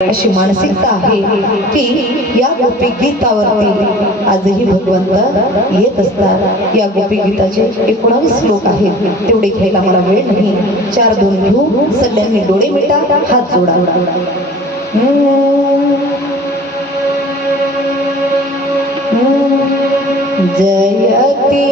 अशी मानसिकता आहे की या गोपी गीतावरती आजही भगवंत येत असतात। या गोपी गीताचे 19 श्लोक आहेत, तेवढे घ्यायला मला वेळ नाही। 4-2 घेऊ, सगळ्यांनी डोळे मिटा, हात जोडा। जयति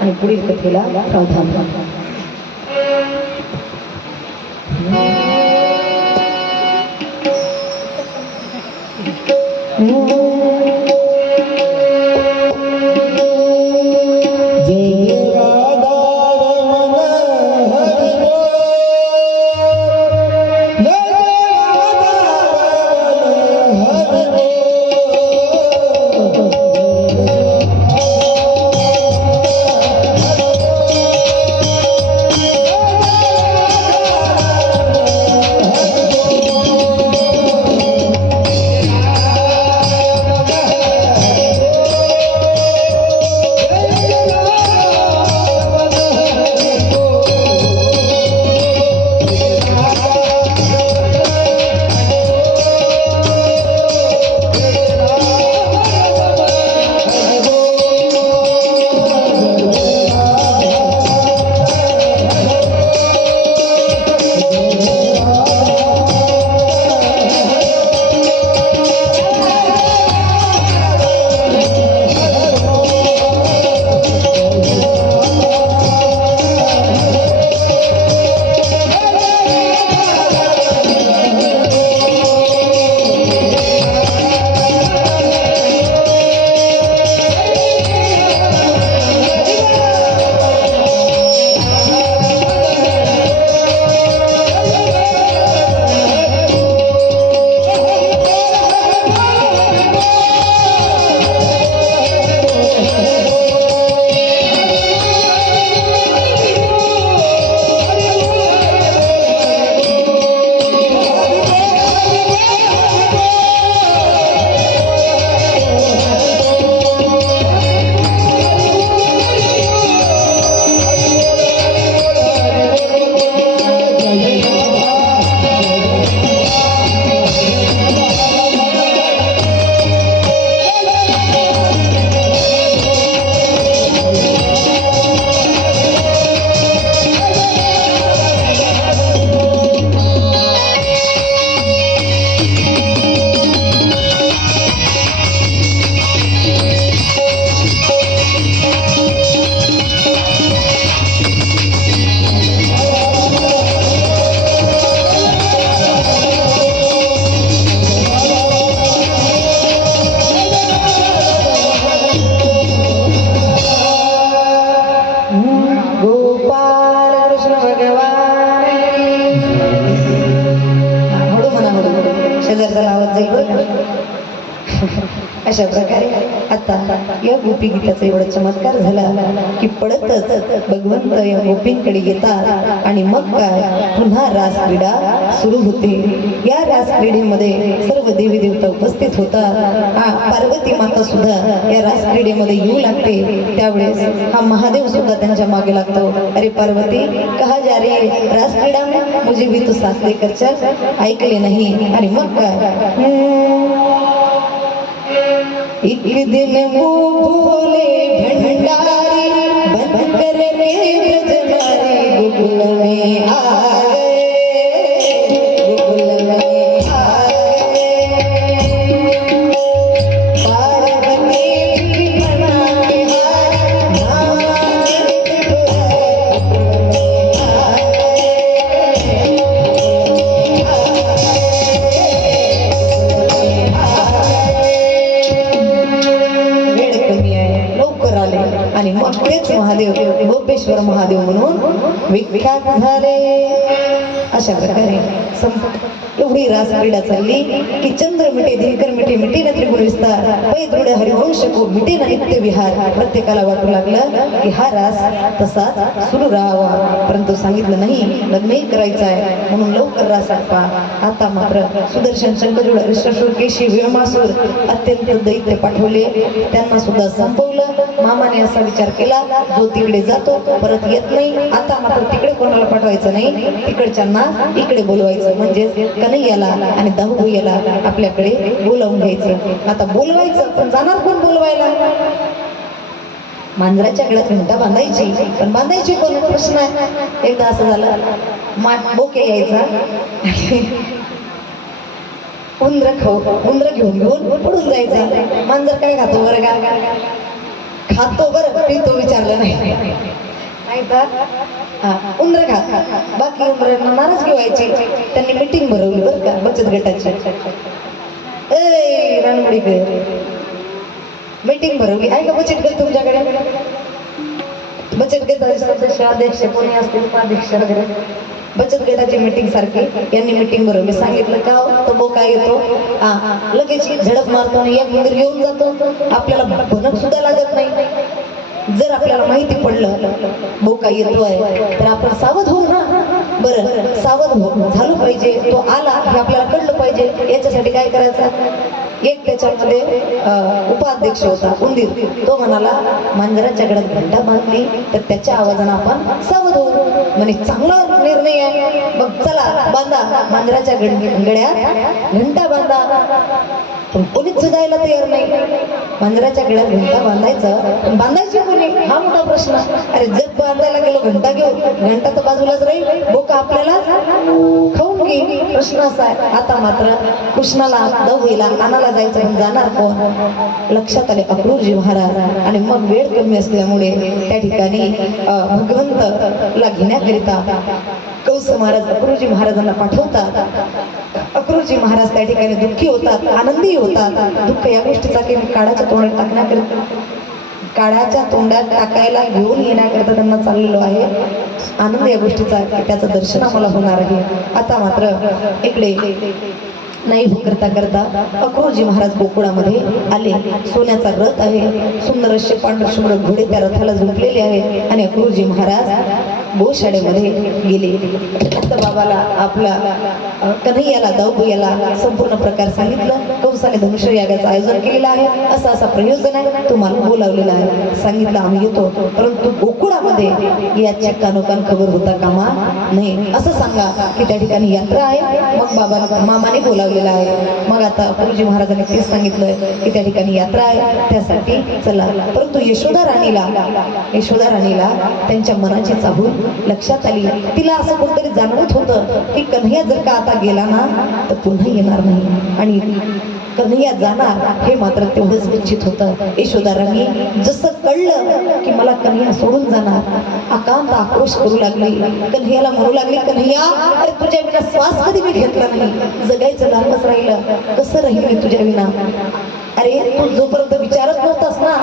आणि पुढील कथेला प्राधान्य। अशा प्रकारे आता या गोपी गीताचा एवढा चमत्कार झाला की पडतच भगवंत या गोपींकडे येतात आणि मग काय पुन्हा रासक्रीडा सुरू होते। या रासक्रीडेमध्ये सर्व देवी देवता उपस्थित होतात। पार्वती माता सुद्धा या रासक्रीडेमध्ये येऊ लागते। त्यावेळेस हा महादेव सुद्धा त्यांच्या मागे लागतो। अरे पार्वती कहा जा रही है रासक्रीडा में, मुझे भी तो साथ लेकर चल। ऐकले नाही आणि मग काय एक दिन वो भोले भंडारी बन कर के ब्रजमारी गोकुल में आ गए, गोकुल में आ गए। पार्वती भी बना बिहारी नामांकित आणि मग तेच महादेव गोपेश्वर महादेव म्हणून विख्यात झाले। अशा प्रकारे एवढी रासक्रीडा चालली की चंद्र मिटे दिनकर मिटे मिटे न त्रिगुण विस्तार पै दृढ हरिवंश को मिटे न नित्य विहार। प्रत्येकाला वाटू लागलं की हा रास तसाच सुरू राहावा, परंतु सांगितलं नाही लग्नही करायचं आहे म्हणून लवकर रास आटपा। आता मात्र सुदर्शन शंकरजोड ऋषासूर केशी विळमासूर अत्यंत दैत्य पाठवले, त्यांना सुद्धा संपवलं। मामाने असा विचार केला जो तिकडे जातो परत येत नाही, आता मात्र तिकडे कोणाला पाठवायचं नाही, तिकडच्यांना इकडे बोलवायचं, म्हणजे कन्हैयाला आणि दाऊभैयाला आपल्याकडे बोलावून घ्यायचं। आता बोलवायचं पण जाणार कोण बोलवायला? मांजराच्या गळ्यात घंटा बांधायची, पण बांधायची कोण प्रश्न आहे। एकदा असं झालं बोके यायचा उंदर घेऊन पडून जायचा। मांजर काय खातो बरं का? खातो बरं, पितो विचारलं नाही तर उंदर खात। बाकी उंदरांना नाराजगी व्हायची, त्यांनी मीटिंग भरवली बरं का बचत गटाची। ए रणवडीकर मीटिंग भरवली आहे का बचत गट तुमच्याकडे? बचत गटाचे सदस्य अध्यक्ष कोणी असतील उपाध्यक्ष वगैरे बचत गटाची मीटिंग सारखी यांनी मीटिंग भरवली। सांगितलं का तो बोका येतो लगेच झडप मारतो आणि एक मंदिर घेऊन जातो, आपल्याला भनक सुद्धा लागत नाही। जर आपल्याला माहिती पडलं बोका येतोय तर आपण सावध होऊ ना। बरं सावध झालो पाहिजे, तो आला हे आपल्याला कळलं पाहिजे। याच्यासाठी काय करायचं? एक त्याच्यामध्ये उपाध्यक्ष होता उंदीर, तो म्हणाला मांजराच्या गळ्यात घंटा बांधली तर त्याच्या आवाजानं आपण सावध होऊ, म्हणजे चांगला निर्णय आहे। मग चला बांधा मांजराच्या गळ्यात घंटा बांधा, पण कोणीच सुधायला तयार नाही। मांजराच्या गळ्यात घंटा बांधायचं, बांधायची कोणी हा मोठा प्रश्न। अरे जर बांधायला गेलो घंटा घेऊन, घंटा तर बाजूलाच राहील, बोका आपल्याला खाऊन घेईल। प्रश्न असा आहे। आता मात्र कृष्णाला दवईला आणायला जायचं, पण जाणार कोण? लक्षात आले अक्रूरजी महाराज, आणि मग वेळ कमी असल्यामुळे त्या ठिकाणी भगवंतला घेण्याकरिता कंस महाराज अक्रूरजी महाराजांना पाठवतात। अक्रूरजी महाराज त्या ठिकाणी दुःखी होतात, आनंदी होतात। दुःख या गोष्टीचा की काळाच्या तोंडात टाकण्याकरिता, काळाच्या तोंडात टाकायला घेऊन येण्याकरिता त्यांना चाललेलो आहे। आनंद या गोष्टीचा की त्याचं दर्शन आम्हाला होणार आहे। आता मात्र इकडे नाही करता करता अक्रूरजी महाराज गोकुळामध्ये आले। सोन्याचा रथ आहे, सुंदर असे पांढरशुभ्र घोडे त्या रथाला झुंपलेले आहे आणि अक्रूरजी महाराज गोशाळेमध्ये गेले। आता बाबाला आपला कन्हैयाला दाऊभैयाला संपूर्ण प्रकार सांगितलं। कंसाने धनुष्य यागाचं आयोजन केलेलं आहे, असं असा प्रयोजन आहे, तुम्हाला बोलावलेलं आहे। सांगितलं आम्ही येतो, परंतु गोकुळामध्ये याची कानोकान खबर होता कामा नाही, असं सांगा की त्या ठिकाणी यात्रा आहे। मग बाबा मामाने बोलावलेलं आहे। मग आता अक्रूरजी महाराजांनी तेच सांगितलंय की त्या ठिकाणी यात्रा आहे, त्यासाठी चला। परंतु यशोदा राणीला त्यांच्या मनाची चाहूल लक्षात आली। तिला असं कुठतरी जाणवत होतं की कन्हैया जर का आता गेला ना तर पुन्हा येणार नाही, आणि कन्हैया जाणार हे मात्र तेवढंच निश्चित होतं। यशोदा राणी जसं कळलं की मला कन्हैया सोडून जाणार, अकांत आक्रोश करू लागली। कन्हैयाला म्हणू लागली, कन्हैया अरे तुझ्या विना श्वास कधी मी घेतला नाही, जगायचं लांबच राहिलं, कसं राहील मी तुझ्या विना? अरे तू जोपर्यंत विचारत नव्हतास ना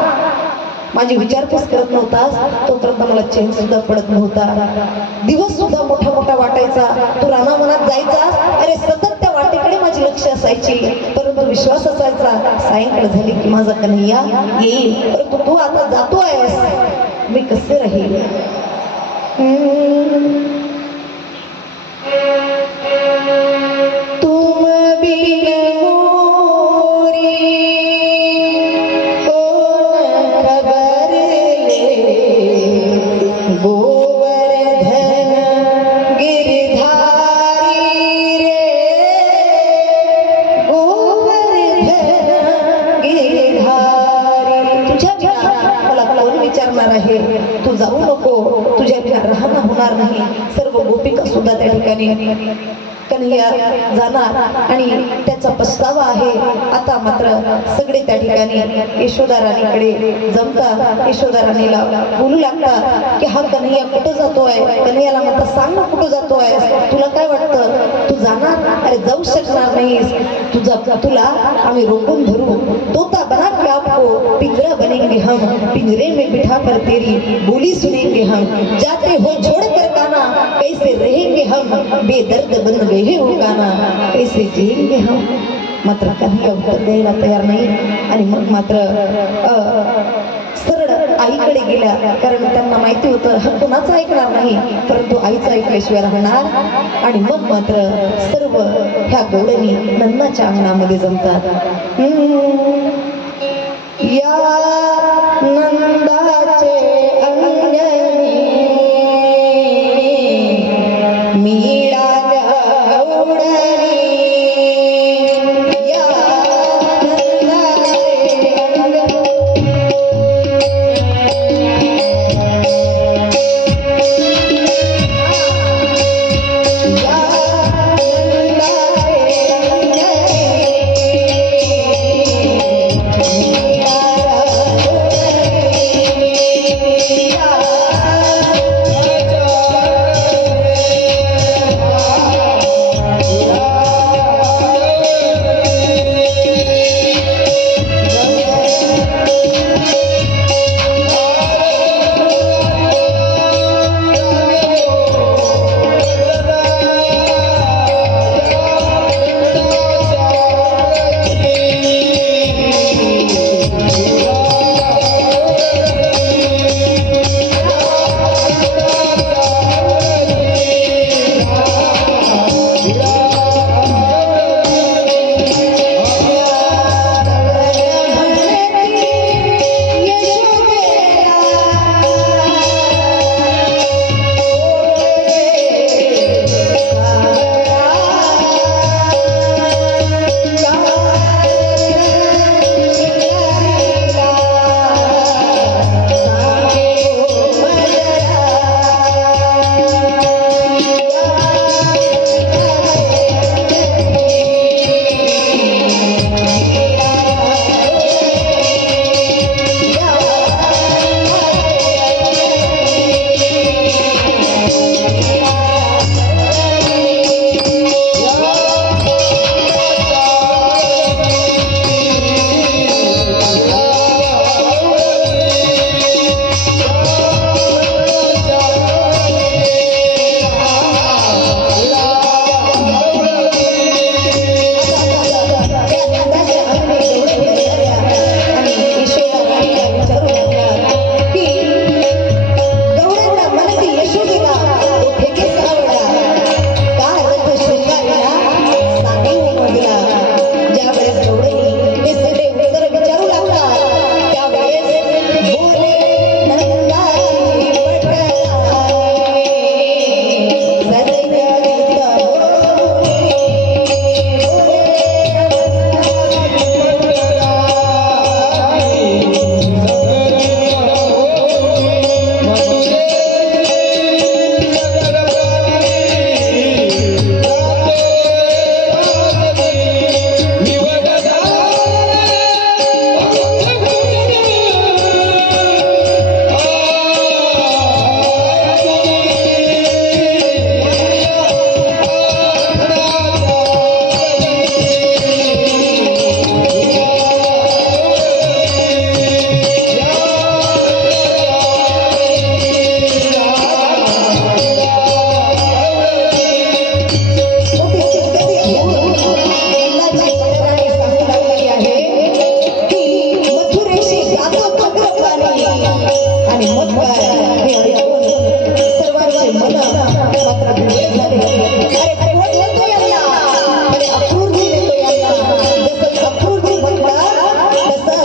माझी विचारपूस करत नव्हतास तोपर्यंत मला चैन सुद्धा पडत नव्हता. दिवस सुद्धा मोठा मोठा वाटायचा. तू रानावनात जायचा, अरे सतत त्या वाटेकडे माझी लक्ष असायची. परंतु विश्वास असायचा सायंकाळ झाली की माझा कन्हैया येईल. परंतु तू आता जातो आहेस, मी कसे राहील? तुम बिन मोरी कोण खबर ले, गोवर्धन गिरधारी रे, गोवर्धन गिरधारी. तुझ्या बिना मला कोण विचारणार आहे? तू जाऊ नको, तुझ्या बिना राहणं होणार नाही. सर्व गोपिका सुद्धा त्या ठिकाणी कन्हैया जाणार आणि त्याचा पस्तावा आहे. आता मात्र सगळे त्या ठिकाणी यशोदा राणीकडे जमतात. यशोदा राणीला बोलू लागतात की हा कन्हैया कुठं जातोय? कन्हैयाला म्हणतात, सांग ना कुठं जातोय? तुला काय वाटतं तू जाणार? अरे जाऊ शकणार नाहीस. तुला आम्ही रोखून धरू. तोता बना के आपको पिंजरा बनेंगे हम, पिंजरे में बिठा कर तेरी बोली सुनेंगे हम, जाते हो छोड़ कर काना कैसे रहेंगे हम, बेदर्द बन गए हो गाना कैसे जिएंगे हम. मात्र कन्हैया उत्तर द्यायला तयार नाही आणि मग मात्र सरळ आईकडे गेल्या. कारण त्यांना माहिती होतं हा कोणाचं ऐकणार नाही, परंतु आईचं ऐकल्याशिवाय राहणार. आणि मग मात्र सर्व ह्या गौडणी नंदाच्या अंगणामध्ये जमतात. या नंदाचे अंगणी मिळाल्या उडणी, या नंदाचे अंगणी. या नंदाचे अंगणी आणि मग काय हे ऐकून सर्वांचे मन मात्र भिडले झाले. अरे कोण म्हणतो यांना? अरे अक्रूरजी म्हणतो यांना. जसं अक्रूरजी म्हणतात तसं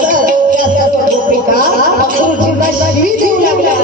त्या सर्व गोपिका अक्रूरजींना शिवी देऊ लागल्या.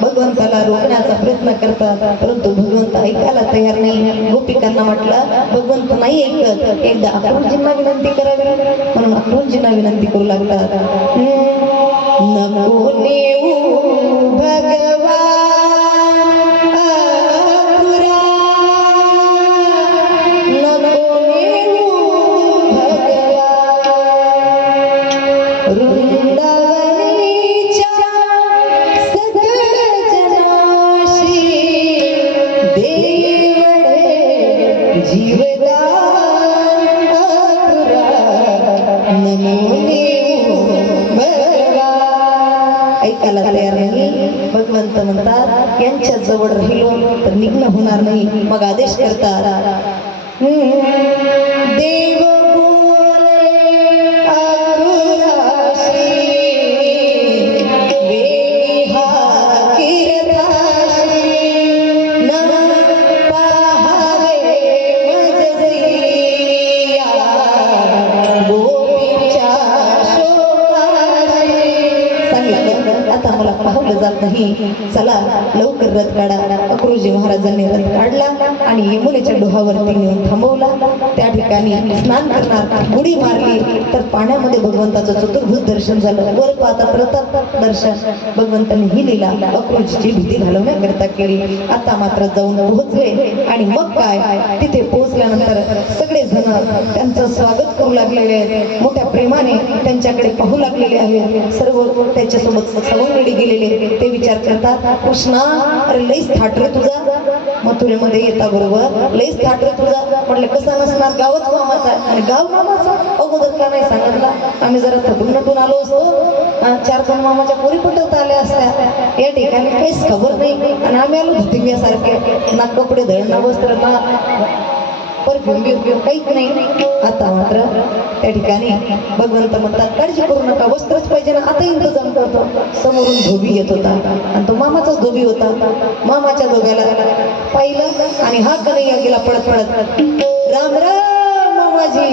भगवंताला रोखण्याचा प्रयत्न करतात, परंतु भगवंत ऐकायला तयार नाही. गोपिकांना म्हटलं भगवंत नाही ऐकत, एकदा अक्रूरजींना विनंती करावी. म्हणून अक्रूरजींना विनंती करू लागतात. नको नेऊ भगवान अक्रूरा, नको नेऊ भगवान वृंदावनीच्या ऐकायला तयार नाही. भगवंत म्हणतात यांच्या जवळ राहिलो तर निघ्न होणार नाही. मग आदेश करतात. देव आता मला पाहलं जात नाही, चला लवकर रथ काढा. अक्रूरजी महाराजांनी रथ काढला आणि यमुनेच्या डोहावरती नेऊन थांबवला. त्या ठिकाणी स्नान करणार उडी मारली तर पाण्यामध्ये भगवंताचं चतुर्भुज दर्शन झालं. वर पाहता प्रताप दर्शन भगवंतांनी ही लीला अक्रूरजीची भीती घालवण्याकरता केली. आता मात्र जाऊन पोहोचले आणि मग काय, तिथे पोहोचल्यानंतर सगळे जण त्यांचं स्वागत करू लागलेले आहेत. मोठ्या प्रेमाने त्यांच्याकडे पाहू लागलेले आहेत. सर्व त्याच्यासोबत सवंगडी गेलेले ते विचार करतात, कृष्णा अरे लईच थाट रे तुझा. मथुरेमध्ये येता बरोबर लईच थाट रे तुझा. म्हटलं कसा नसणार, गावच मामाचा आणि गाव मामाचा अगोदर का नाही सांगितला. आम्ही जरा थकून नटून आलो असतो, 4 मामाच्या पोरी पटत आल्या असत्या. या ठिकाणी काहीच खबर नाही आणि आम्ही आलो धुतिंग्यासारखे, ना कपडे धरणा वस्त्र ना परफ्यूम बिरफ्यूम काहीच नाही. आता मात्र त्या ठिकाणी भगवंत म्हणतात काळजी करू नका, वस्त्रच पाहिजे ना, आता इंतजाम करतो. समोरून धोबी येत होता आणि तो मामाचाच धोबी होता. मामाच्या धोब्याला पाहिलं आणि हा कन्हैया गेला पडत पडत. राम राम मामाजी.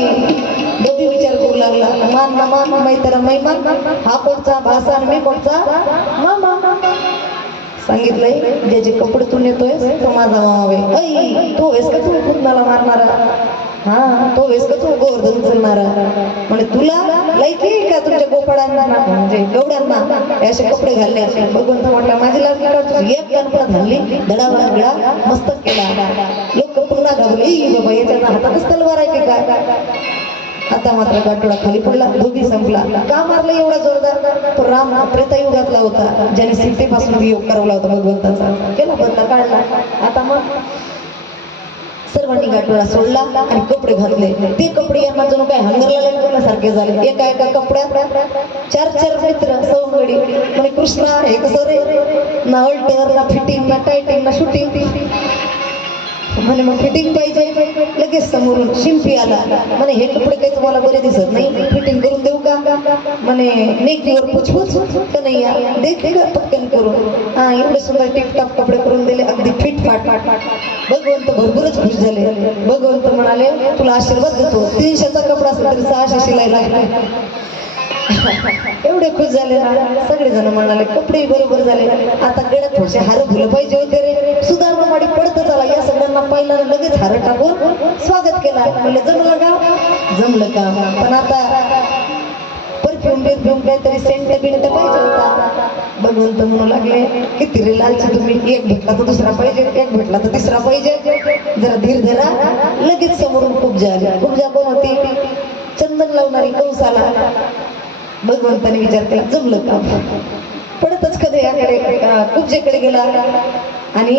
धोबी विचार करू लागला, मान ना मान मैत्रा मैमान, हा कोणचा भासा आणि मी कोणचा मामा. सांगितलंय ज्याचे कपडे तू नेतोय तो माझा मामा आहे. तो वेस का तू पुतणाला मारणारा, हा तो वेस का तू गोवर्धन चालणारा. म्हणजे तुला लायकी का तुमच्या गोपाळांना म्हणजे गवड्यांना असे कपडे घालण्याचे. भगवंत म्हटला माझी लागी काढतो. एक गणपत घालली, धडा वागडा मस्तक केला. लोक पुन्हा घाबरले, बाबा याच्या हातातच तलवार आहे की काय. आता मात्र गाठोडा खाली पडला, धोबी संपला. का मारला एवढा जोरदार? तो राम त्रेतायुगातला होता, ज्याने सीतेपासून वियोग करवला होता भगवंताचा, केला बदला काढला. आता मग सर्वांनी गाठोडा सोडला आणि कपडे घातले. ते कपडे यांना जणू काय हंगरला लटकवण्यासारखे झाले. एका एका कपड्यात चार चार मित्र सवंगडी. म्हणे कृष्णा हे कसं रे, ना अल्टर ना फिटिंग ना टायटिंग ना शूटिंग. म्हणे मग फिटिंग पाहिजे. लगेच समोरून शिंपी आला. म्हणे हे कपडे काही तुम्हाला बरे दिसत नाही, फिटिंग करून देऊ का? म्हणे नेकीवर पुछपुछ का नाही, देख पटकन करून. हा, एवढे सुंदर टिपटॉप कपडे करून दिले, अगदी फिट फाट. भगवंत भरपूरच खुश झाले. भगवंत म्हणाले तुला आशीर्वाद देतो, 300चा कपडा असेल तरी 600 शिलाई लागली. एवढे खुश झाले ना. सगळेजण म्हणाले कपडे बरोबर झाले, आता गळ्यात थोडेसे हार फुलं पाहिजे होते रे. सुधारणा वाडी पडत झाला. या सगळ्यांना पहिला लगेच हार टाकून स्वागत केला. म्हणले जमलं का? जमलं का? पण आता परफ्यूम काहीतरी सेंट बिंट पाहिजे होता. भगवंत म्हणू लागले किती रे लालची तुम्ही, एक भेटला तर दुसरा पाहिजे, एक भेटला तर तिसरा पाहिजे, जरा धीर धरा. लगेच समोरून कुब्जा आली. कुब्जा कोण होती? चंदन लावणारी कंसाला. भगवंताने विचार केला जमलं का? पडतच कधी याकडे कुब्जेकडे गेला आणि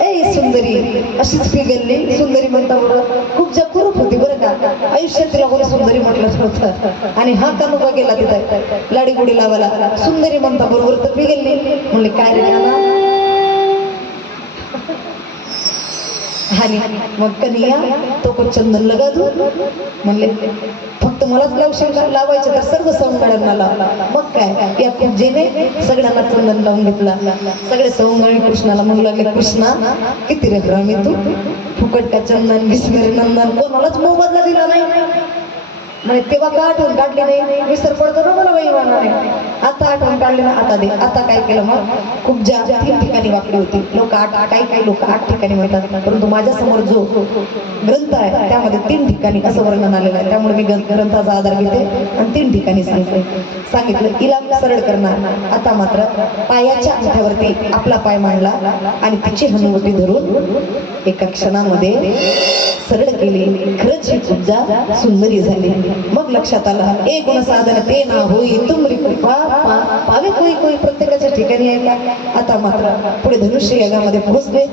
ए सुंदरी अशीच पिघलली. सुंदरी म्हणता बरोबर कुब्जा कुरूप होती बरं का, आयुष्यात तिला कोणी सुंदरी म्हटलं नव्हतं. आणि हा कानोबा गेला तिथं लाडी गुडी लावायला. सुंदरी म्हणता बरोबर तर पिघलली. म्हणले काय रे नाना? आणि मग कन्हैया तो को चंदन लगा दू. म्हणले फक्त मलाच लावशील का? लावायचं तर सर्व सवंगड्यांना लावला. मग काय या कुब्जेने सगळ्यांना चंदन लावून घेतला. सगळे सवंगडी कृष्णाला म्हणू लागले कृष्णा किती रे हरामी तू, फुकट का चंदन बिस्मिरी नंदन कोणालाच मोबदला दिला नाही. म्हणजे तेव्हा का आठवण काढली नाही? विसर पडतो ना मला बाई म्हणाले. आता आठवण काढली ना, आता दे. आता काय केलं मग? कुब्जा 3 ठिकाणी वाकडी होती. लोक काही लोक 8 ठिकाणी म्हणतात, परंतु माझ्या समोर जो ग्रंथ आहे त्यामध्ये 3 ठिकाणी असं वर्णन आलेलं आहे. त्यामुळे मी ग्रंथाचा आधार घेते आणि 3 ठिकाणी सांगितलं. हिला सरळ करणार. आता मात्र पायाच्या अंगठ्यावरती आपला पाय मांडला आणि तिची हनुवटी धरून एका क्षणामध्ये सरळ केली. खरंच ही कुब्जा सुंदरी झाली. मग लक्षात आला एक गुण साधन ते ना होई तुमरी कृपा पावे कोई प्रत्येकाच्या ठिकाणी आहे का? आता मात्र पुढे धनुष्य यागामध्ये पोहोचले.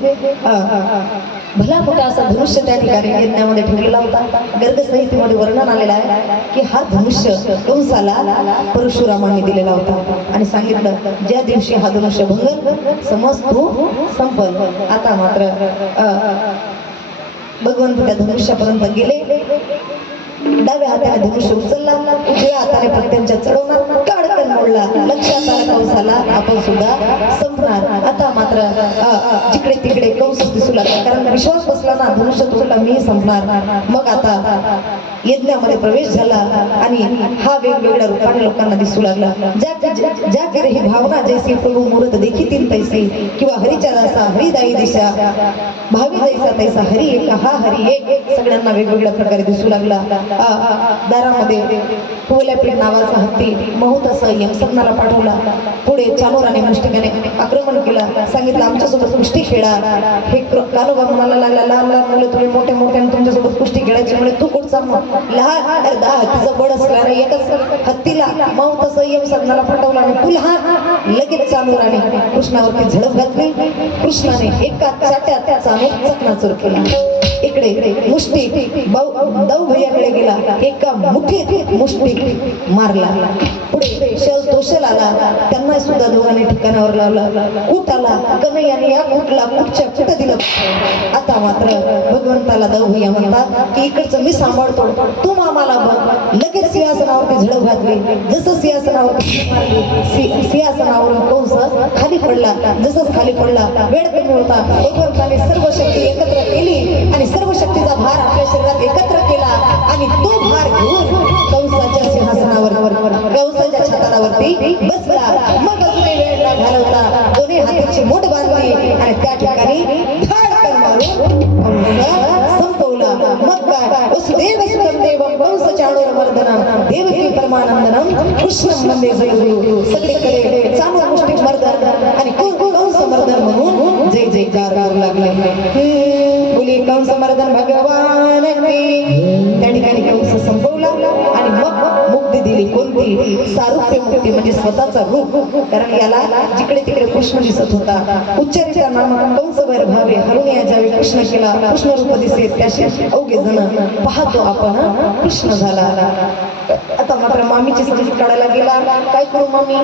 भला मोठा असा धनुष्य त्या ठिकाणी यज्ञामध्ये ठेवलेला होता. गर्ग संहितेमध्ये वर्णन आलेलं आहे की हा धनुष्य कंसाला परशुरामांनी दिलेला होता आणि सांगितलं ज्या दिवशी हा धनुष्य भंगल समज तू संपल. आता मात्र भगवंत त्या धनुष्यापर्यंत गेले. डाव्या हाताने धनुष्य उचलला, उजव्या हाताने प्रत्यंच्या चढवणार, काडकन मोडला. लक्षात आला कंसाला आपण सुद्धा संपणार. आता मात्र जिकडे तिकडे कंस दिसू लागला, कारण विश्वास बसला ना धनुष्य तोडला मी संपणार. मग आता यज्ञामध्ये प्रवेश झाला आणि हा वेगवेगळ्या रूपाने लोकांना दिसू लागला. ज्या करे ही भावना जैसी प्रभू मूर्त देखील तैसी किंवा हरीच्या दासा हरिदायी दिशा भावी जैसा तैसा हरी एक हा हरी एक सगळ्यांना वेगवेगळ्या प्रकारे दिसू लागला. दारामध्ये कुवल्यापीठ नावाचा हत्ती महूत संयम सगनाला पाठवला. पुढे चानोराने मुष्टिकाने आक्रमण केला. सांगितलं आमच्यासोबत कुस्ती खेळा. हे कानोबा म्हणायला लागला लहान लहान मुलं तुम्ही मोठ्या मोठ्याने तुमच्यासोबत कुस्ती खेळायची. म्हणजे तू कुठचा लहान हत्तीचा बड असला नाही एकच हत्तीला महूत संयम सगनाला पाठवला आणि तू लहान. लगेच चानोराने कृष्णावरती झडप घातली. कृष्णाने एका चाट्यात चानोर चकनाचूर केला. इकडे मुष्टी दौ भैयाकडे गेला, एका मुठीत मुष्टी मारला. पुढे तोषल आला, त्यांना सुद्धा दोघांनी ठिकाणावर लावला. कूट आला, कन्हैयाने या कूटला कुठच्या कुठं दिलं. आता मात्र भगवंताला दौ भैया म्हणतात की इकडचं मी सांभाळतो, तू मामाला बघ. लगेच सिंहासनावरती झडप घातली. जसं सिंहासनावरती मारली, सिंहासनावरून कंस खाली पडला. जसंच खाली पडला वेळ कमी होता. भगवंताने सर्व शक्ती एकत्र केली आणि सर्व शक्तीचा भार आपल्या शरीरात एकत्र केला आणि तो भार घेऊन कंसाच्या सिंहासनावर कंसाच्या छतावरती बसला. मग अजून वेळ न घालवता दोन्ही हाताची मूठ बांधली आणि त्या ठिकाणी धाडकन मारून कंस संपवला. मग काय वसुदेव सुतं देवं कंस चाणूर मर्दनम देवकी परमानंदनम कृष्णं वंदे जगद्गुरु. सगळीकडे चाणूर मुष्टिक मर्दन आणि कंस मर्दन म्हणून जय जयकार करू लागले. बोली कंस मर्दन भगवान की. त्या ठिकाणी कंस संपवला. फिरवला आणि मग मुक्ती दिली. कोणती? सारूप्य मुक्ती, म्हणजे स्वतःचा रूप. कारण याला जिकडे तिकडे कृष्ण दिसत होता. उच्चारिता नामक कंस भर भावे हरून या जावे कृष्ण केला, कृष्ण रूप दिसे त्याशी अवघे जण पाहतो आपण कृष्ण झाला. आता मात्र मामीची समजूत काढायला गेला. काय करू मामी?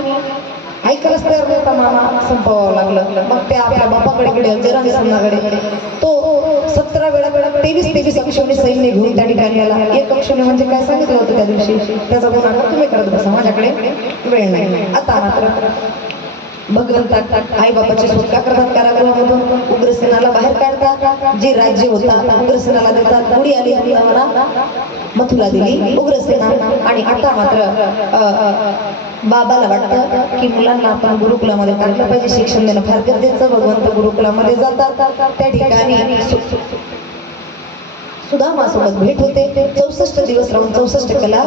ऐकायलाच तयार नव्हता मामा. संपवावं लागलं. मग त्या आपल्या बापाकडे गेले, जरांगीकडे. तो 17 वेळा 23 अक्षोणी सैन्य घेऊन त्या ठिकाणी आला. एक अक्षोणी म्हणजे काय सांगितलं होतं त्या दिवशी, त्याचा गुन्हा तुम्ही करत बसा, माझ्याकडे वेळ नाही. आता मात्र भगवंता आई बाबाची सुटका करतात कारागृहामधून. उग्रसेनाला बाहेर काढतात. जे राज्य होता उग्रसेनाला देतात. पुढे आली वृंदावना, मथुरा दिली उग्रसेना. आणि आता मात्र बाबाला वाटतं की मुलांना आपण गुरुकुलामध्ये टाकलं पाहिजे, शिक्षण देणं फार गरजेचं. भगवंत गुरुकुलामध्ये जातात. त्या ठिकाणी सुदामासोबत भेट होते. 64 दिवस राहून 64 कला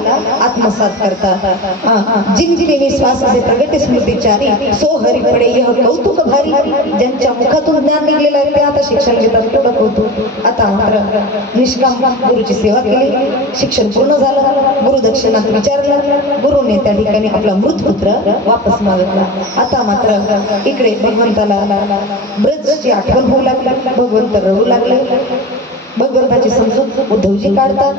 आत्मसात करतात. जिंकलेली श्वासाचे प्रगटे स्मृतीचारी सो हरी पडे यह कौतुक भारी. ज्यांच्या मुखातून ज्ञान निघलेलं आहे ते आता शिक्षण घेतात. तेवढं कौतुक. आता मात्र निष्काम गुरुची सेवा केली. शिक्षण पूर्ण झालं. गुरुदक्षिणात विचारलं. गुरुने त्या ठिकाणी आपला मृत पुत्र वापस मागितला. आता मात्र इकडे भगवंताला ब्रजची आठवण होऊ लागली. भगवंत रडू लागले. भगवंताची समजूत उद्धवजी काढतात.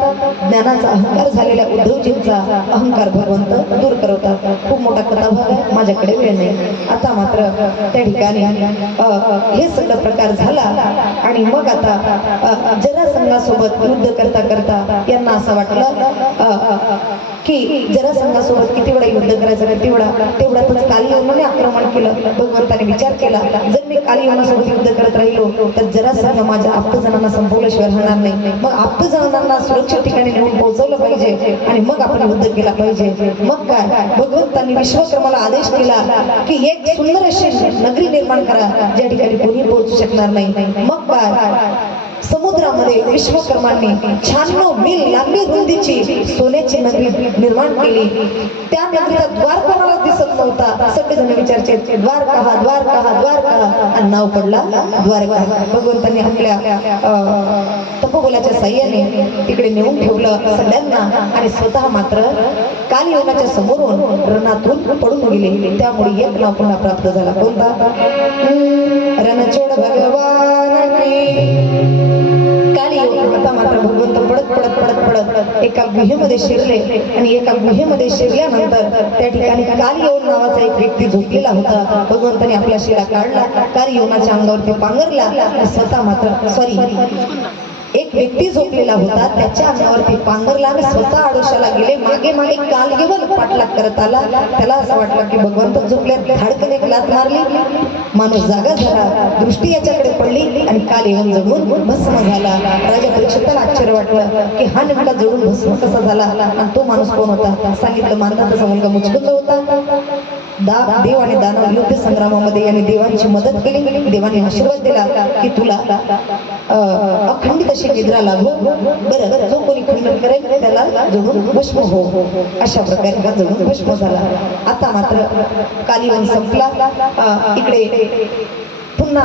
ज्ञानाचा अहंकार झालेल्या उद्धवजींचा अहंकार भगवंत दूर करवतात. खूप मोठा कथाभाग आहे, माझ्याकडे वेळ नाही. आता मात्र त्या ठिकाणी हे सगळं प्रकार झाला. आणि मग आता जरासंधासोबत युद्ध करता करता यांना असं वाटलं की जरासंधासोबत किती वेळा युद्ध करायचं, किती वेळा. तेवढ्यातच कालियवनाने आक्रमण केलं. भगवंताने विचार केला, जर मी कालियवनासोबत युद्ध करत राहिलो तर जरासंध माझ्या आप्तजनांना संपवल्याशिवाय राहणार नाही. मग आप्तजनांना सुरक्षित ठिकाणी नेऊन पोहोचवलं पाहिजे आणि मग आपण युद्ध केला पाहिजे. मग काय, भगवंतांनी विश्वकर्माला आदेश केला की एक सुंदर अशी नगरी निर्माण करा ज्या ठिकाणी कोणी पोहोचू शकणार नाही. मग काय, समुद्रामध्ये विश्वकर्मांनी 96 मील लांबी रुंदीची सोन्याची नगरी निर्माण केली. त्या नगरीचा द्वार कोणाला दिसत नव्हता. सगळेजण विचारचे द्वार कहा, द्वार कहा, द्वार कहा, आणि नाव पडला द्वारका. भगवंतांनी आपल्या तपोबलाच्या साह्याने तिकडे नेऊन ठेवलं सगळ्यांना. आणि स्वतः मात्र कालयोगाच्या समोरून रणातून पडून गेले. त्यामुळे एक नाव पुन्हा प्राप्त झाला. कोणता? रणछोड भगवान आता मात्र भगवंत पडत पडत पडत पडत एका गुहेमध्ये शिरले. आणि एका गुहेमध्ये शिरल्यानंतर त्या ठिकाणी कालयवन नावाचा एक व्यक्ती झोपलेला होता. भगवंताने आपला शिरा काढला, कालयवनाच्या अंगावरती पांघरला आणि स्वतः मात्र एक व्यक्ती झोपलेला होता, त्याच्या अंगावरती पांघरला आणि स्वतः आडोशाला गेले. मागे मागे कालयवन पाठलाग करत आला. त्याला असं वाटलं की भगवंत झोपले. धाडकन एक लात मारली, माणूस जागा झाला. दृष्टी याच्याकडे पडली आणि कालयवन जळून भस्म झाला. राजा परीक्षिताला आश्चर्य वाटलं की हा नेमका जळून भस्म कसा झाला आणि तो माणूस कोण होता. सांगितलं, मानधाताचा मुलगा मुचकुंद होता. देव आणि दानव युद्ध संग्रामामध्ये यांनी देवांची मदत केली. देवाने आशीर्वाद दिला की तुला अखंडित अशी निद्रा लाभो. बरं, जो कोणी खंडन करेल त्याला जळून भस्म हो. अशा प्रकारे हा जळून भस्म झाला. आता मात्र कालिवन संपला. इकडे पुन्हा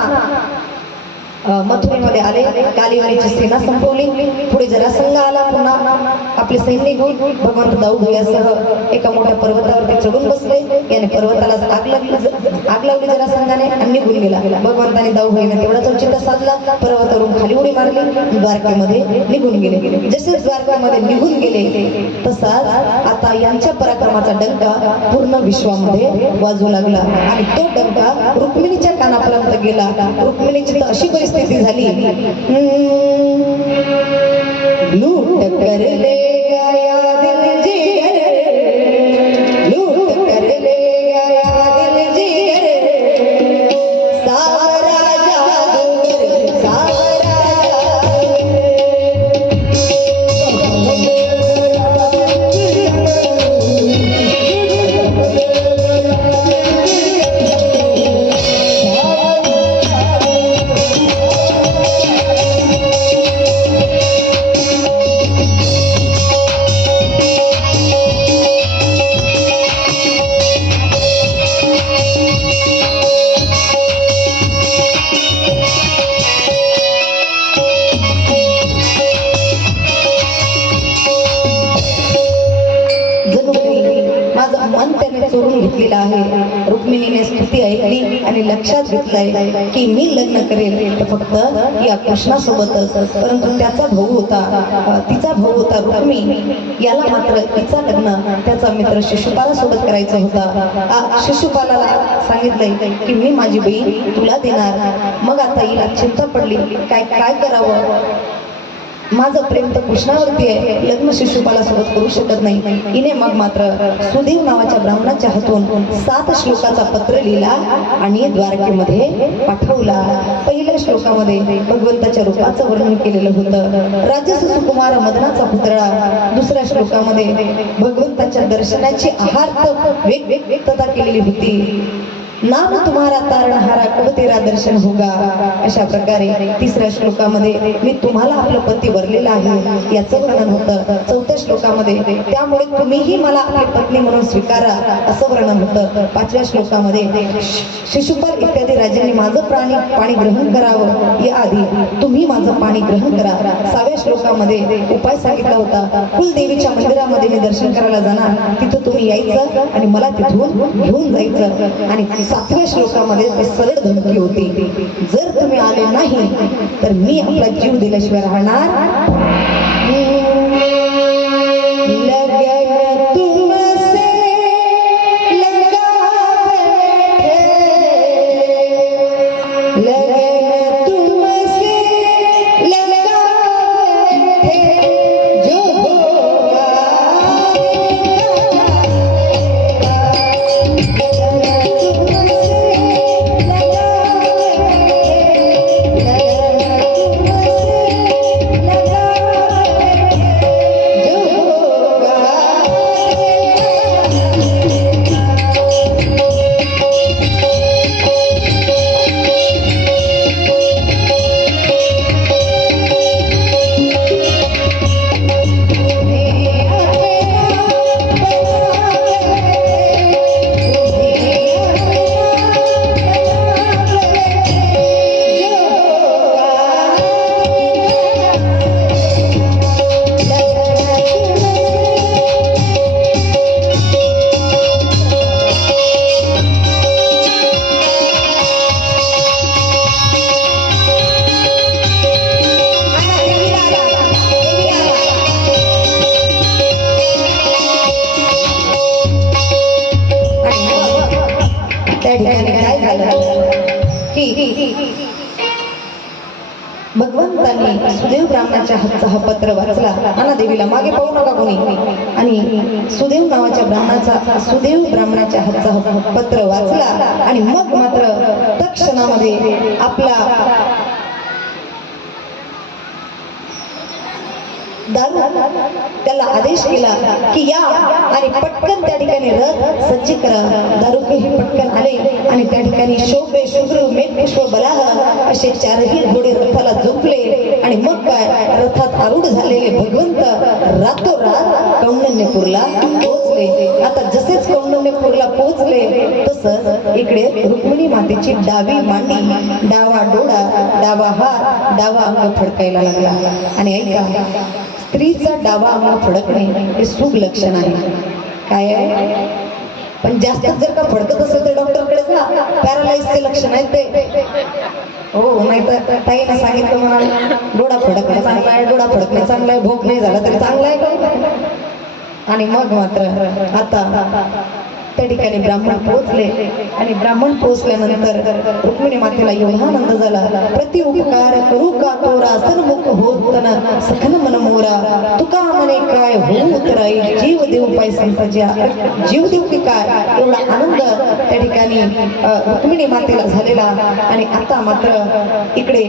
मथुरेमध्ये आले. कालिवनीची सेना संपवली. पुढे जरासंध आला. पुन्हा आपले सैन्य घेऊन भगवंत दाऊद यासह एका मोठ्या पर्वतावरती चढून बसले. याने पर्वताला आग लावली जरासंधाने आणि निघून गेला. भगवंताने दाऊद याने तेवढाच औचित्य साधला. पर्वतावरून खाली उडी मारली, द्वारकेमध्ये निघून गेले. जसे द्वारकेमध्ये निघून गेले तसाच आता यांच्या पराक्रमाचा डंका पूर्ण विश्वामध्ये वाजू लागला. आणि तो डंका रुक्मिणीच्या कानापर्यंत गेला. रुक्मिणीची तर अशी स्थिति झाली, लूट कर ले गया दिल जिगर, लूट कर ले गया दिल जिगर, सावरा जादूगर, सावरा मन त्याने चोरून घेतलेलं आहे. रुक्मिणीने स्तुती ऐकली आणि लक्षात घेतलंय की मी लग्न करेल तर फक्त या कृष्णासोबतच. परंतु त्याचा भाऊ होता, तिचा भाऊ होता रुक्मी, याला मात्र तिचा लग्न त्याचा मित्र शिशुपाला सोबत करायचा होता. शिशुपालाला सांगितलंय की मी माझी बहीण तुला देणार. मग आता हिला चिंता पडली, काय काय करावं. माझं प्रेम तर कृष्णावरती आहे, लग्न शिशुपाला सोबत करू शकत नाही. हिने मग मात्र सुदेव नावाच्या ब्राह्मणाच्या हातून 7 श्लोकाचा पत्र लिहिला आणि द्वारकेमध्ये पाठवला. पहिल्या श्लोकामध्ये भगवंताच्या रूपाचं वर्णन केलेलं होतं, राजस सुकुमार मदनाचा पुतळा. दुसऱ्या श्लोकामध्ये भगवंताच्या दर्शनाची आहार्थ व्यक्तता केलेली होती, नाम तुम्हारा तारणहारा कब तेरा दर्शन होगा. अशा प्रकारे तिसऱ्या श्लोकामध्ये मी तुम्हाला आपलं पती वरलेलं आहे याचं वर्णन होतं. चौथ्या श्लोकामध्ये त्यामुळे तुम्हीही मला आपली पत्नी म्हणून स्वीकारा असं वर्णन होतं. 5व्या श्लोकामध्ये शिशुपाल इत्यादी राजांनी माझं पाणी ग्रहण करावं, या आधी तुम्ही माझं पाणी ग्रहण करा. 6व्या श्लोकामध्ये उपाय सांगितला होता, कुलदेवीच्या मंदिरामध्ये मी दर्शन करायला जाणार, तिथं तुम्ही यायचं आणि मला तिथून घेऊन जायचं. आणि 7व्या श्लोकामध्ये ते सरळ धमकी होती, जर तुम्ही आले नाही तर मी आपला जीव दिल्याशिवाय राहणार. भगवंतांनी सुदेव ब्राह्मणाच्या हातचा हा पत्र वाचला. आणा देवीला मागे पाहू नका कोणी. आणि सुदेव ब्राह्मणाच्या हातचा हा पत्र वाचला आणि मग मात्र तत्क्षणामध्ये आपला दारू त्याला आदेश केला की या आणि पटकन त्या ठिकाणी रथ सज्ज करा. दारुकेही पटकन आले आणि त्या ठिकाणी शोभे शुभ्र मेघपुष्प बलाह असे 4ही घोडे रथाला झोपले. आणि मग काय, रथात आरूढ झालेले भगवंत रातोरात कौंडण्यपूरला पोहोचले. आता जसेच कौंडण्यपूरला पोहोचले तसंच इकडे रुक्मिणी मातेची डावी मांडी, डावा डोळा, डावा हात, डावा अंग फडकायला लागला. आणि ऐका, स्त्रीचा डावा अंग फडकणे हे शुभ लक्षण आहे. काय आहे, पण जास्त जर का फडकत असेल तर डॉक्टरकडे जा, पॅरालाइजचे लक्षण आहेत ते. हो, नाही तर ताईने सांगितलं मला डोळा फडकणे चांगला आहे, डोळा फडकणे चांगला आहे, भोग नाही झाला तरी चांगला आहे का. आणि मग मात्र आता त्या ठिकाणी ब्राह्मण पोहोचले. आणि ब्राह्मण पोहोचल्यानंतर रुक्मिणी मातेला एवढा आनंद झाला, प्रति उपकार करू का तोरा सन्मुख होत न सखन मन मोरा. तुका म्हणे काय होऊ उतराई, जीव देव पाय संतज्या, जीव देव की काय. एवढा आनंद त्या ठिकाणी रुक्मिणी मातेला झालेला. आणि आता मात्र इकडे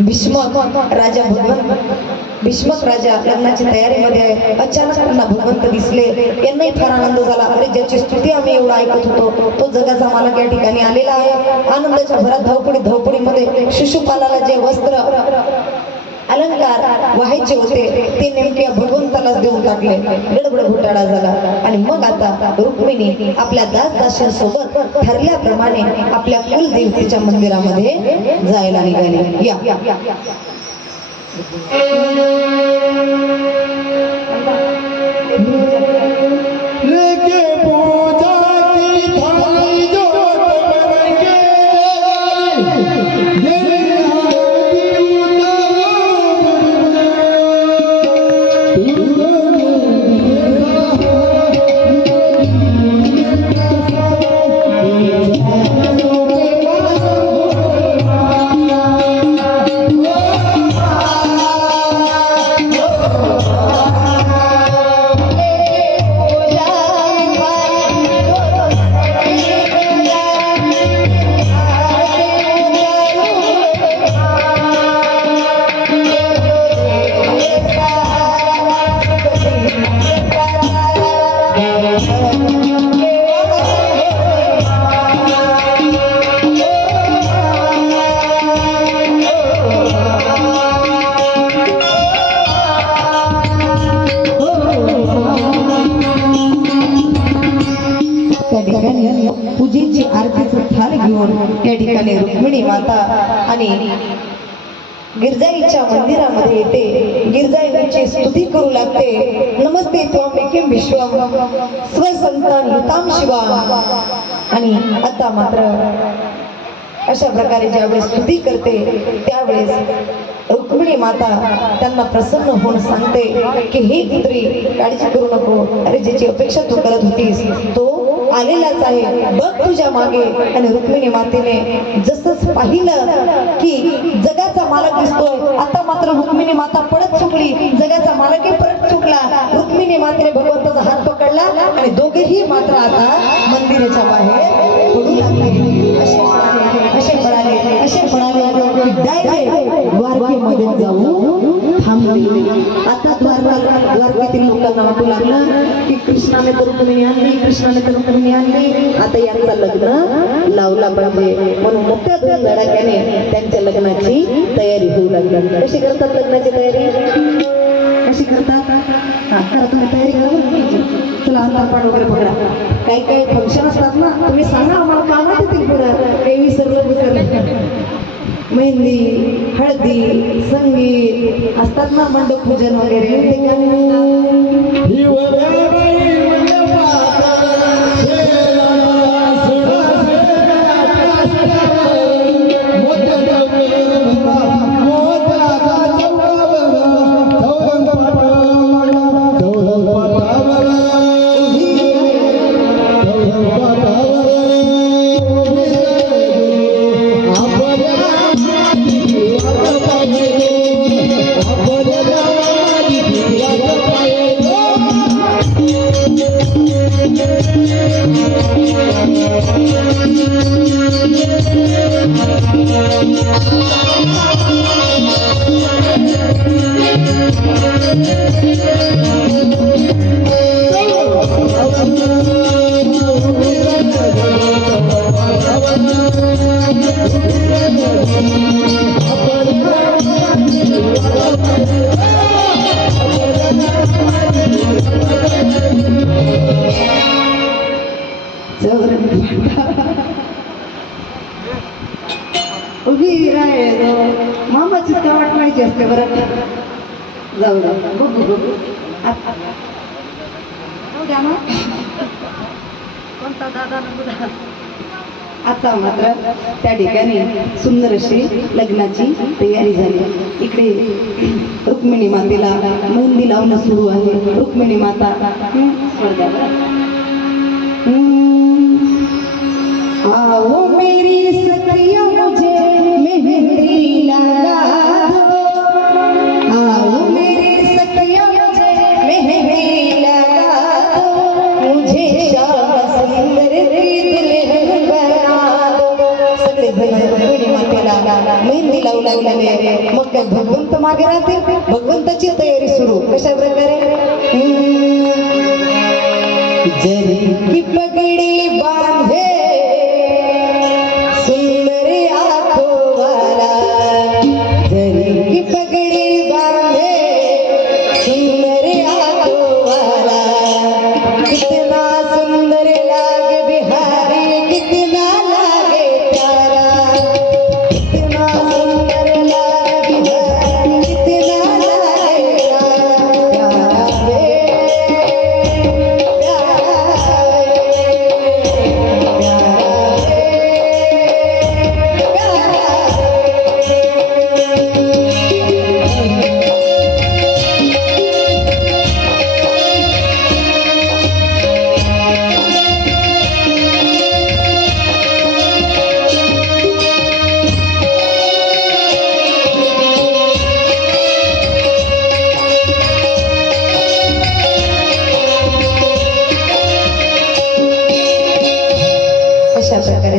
भीष्मक राजा लग्नाची तयारीमध्ये आहे. अचानक त्यांना भगवंत दिसले, यांनाही फार आनंद झाला. अरे, ज्याची स्तुती आम्ही एवढा ऐकत होतो तो जगाचा मालक या ठिकाणी आलेला आहे. आनंदाच्या भरात धावपडीमध्ये शिशुपालाला जे वस्त्र अलंकार व्हायचे होते ते नेमक्या भगवंतालाच देऊन टाकले. गडबड घोटाळा झाला. आणि मग आता रुक्मिणी आपल्या दासदासींसोबत ठरल्याप्रमाणे आपल्या कुलदेवतेच्या मंदिरामध्ये जायला निघाली. या लेके ठिकाणी पूजेची आरतीचं थाल घेऊन या ठिकाणी रुक्मिणी माता आणि गिरजाईच्या मंदिरामध्ये येते. गिरजाईची स्तुती करू लागते. नमस्ते त्वामेकीं विश्वम स्वसंतान हिताम शिवा. आणि आता मात्र अशा प्रकारे ज्यावेळेस स्तुती करते त्यावेळेस रुक्मिणी माता त्यांना प्रसन्न होऊन सांगते की हे पुत्री, काळजी करू नको. अरे ज्याची अपेक्षा तू करत होतीस तो आलेलाच आहे, बघ तुझ्या मागे. आणि रुक्मिणी मातेने जसंच पाहिलं की जगाचा मालक दिसतोय, आता मात्र रुक्मिणी माता पडत चुकली. जगाचा मालकही परत चुकला. रुक्मिणी मातेने भगवंताचा हात पकडला आणि दोघेही मात्र आता मंदिराच्या बाहेर पडू लागले. असे म्हणाले द्वारकेमध्ये जाऊ थांबले. आता द्वारकेतील लोकांना वाटू लागलं की कृष्णाने तर रुक्मिणी आणली, कृष्णाने तर रुक्मिणी आणली, आता यांचा लग्न लावला पाहिजे. म्हणून मोठ्या दोन धडाक्याने त्यांच्या लग्नाची तयारी होऊ लागली. कशी करतात लग्नाची तयारी? कशी करतात? हा करा, तुम्ही तयारी करा. चला अंतरपाट वगैरे पकडा. काही काही फंक्शन असतात ना, तुम्ही सांगा आम्हाला कामात येतील पुढं. काही विसरलं मेहंदी, हळदी, संगीत असतात ना, मंडप पूजन वगैरे. उभी राहायचो मामाची वाट माहिती असते. बरं जाऊ जाऊ बघू बघू कोणता दादा. आता मात्र त्या ठिकाणी सुंदर अशी लग्नाची तयारी झाली. इकडे रुक्मिणी मातेला मेहंदी लावणं सुरू आहे. रुक्मिणी माता आओ मेरी सखिया मुझे मेहंदी लगा दो, आओ मेरी सखिया मुझे मेहंदी लगा दो, मुझे श्याम सुंदर की दुल्हन बना दो. सगळे रुक्मिणी मातेला मेहंदी लावू लागलेले. मग काय भगवंत मागे राहते. भगवंताची तयारी सुरू. कशा प्रकारे? जरी की पगडी बांधे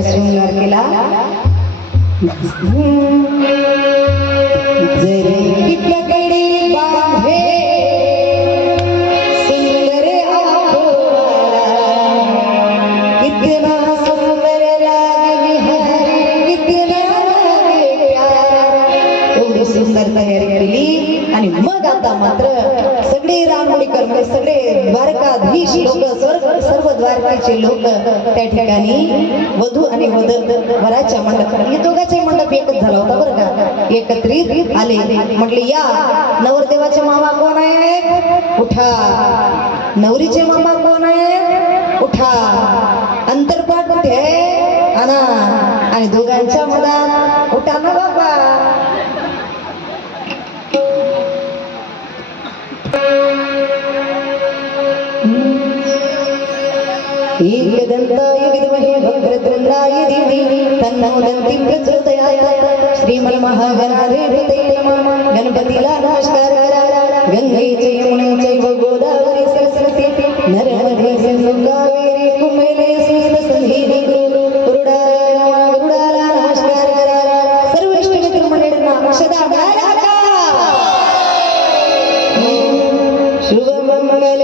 शृंगार केला. जरी पगडी बांधे सुंदर आँखों वाला, कितना सुंदर लागे बिहारी, कितना लागे प्यारा. एवढी सुंदर तयारी केली आणि मग आता मात्र सगळे रामोडीकर म्हणजे सगळे द्वारकाधीश लोक सर्व द्वारकेचे लोक त्या ठिकाणी वधू आणि वराच्या मंडप हे दोघांचे मंडप एकच झाला होता बरं का. एकत्रित आले म्हटले या नवरदेवाचे मामा कोण आहेत उठा, नवरीचे मामा कोण आहेत उठा, अंतरपाठ कुठे आहे आणा आणि दोघांच्या मधात उठा ना बाबा. एकदंताय विद्महे वक्रतुंडाय धीमहि तन्नो दन्ति प्रचोदयात्. श्रीमन्महागणाधिपतये नमः. गणपतीला नमस्कार करा. गंगेचे यमुनेचे व गोदावरी सरस्वती नर्मदे सिंधू कावेरी कुमेले सिंधुसन्निधी गरुडाला नमस्कार करा. सर्व इष्ट मित्र मंडळींना अक्षदा गायला का. शुभ मंगल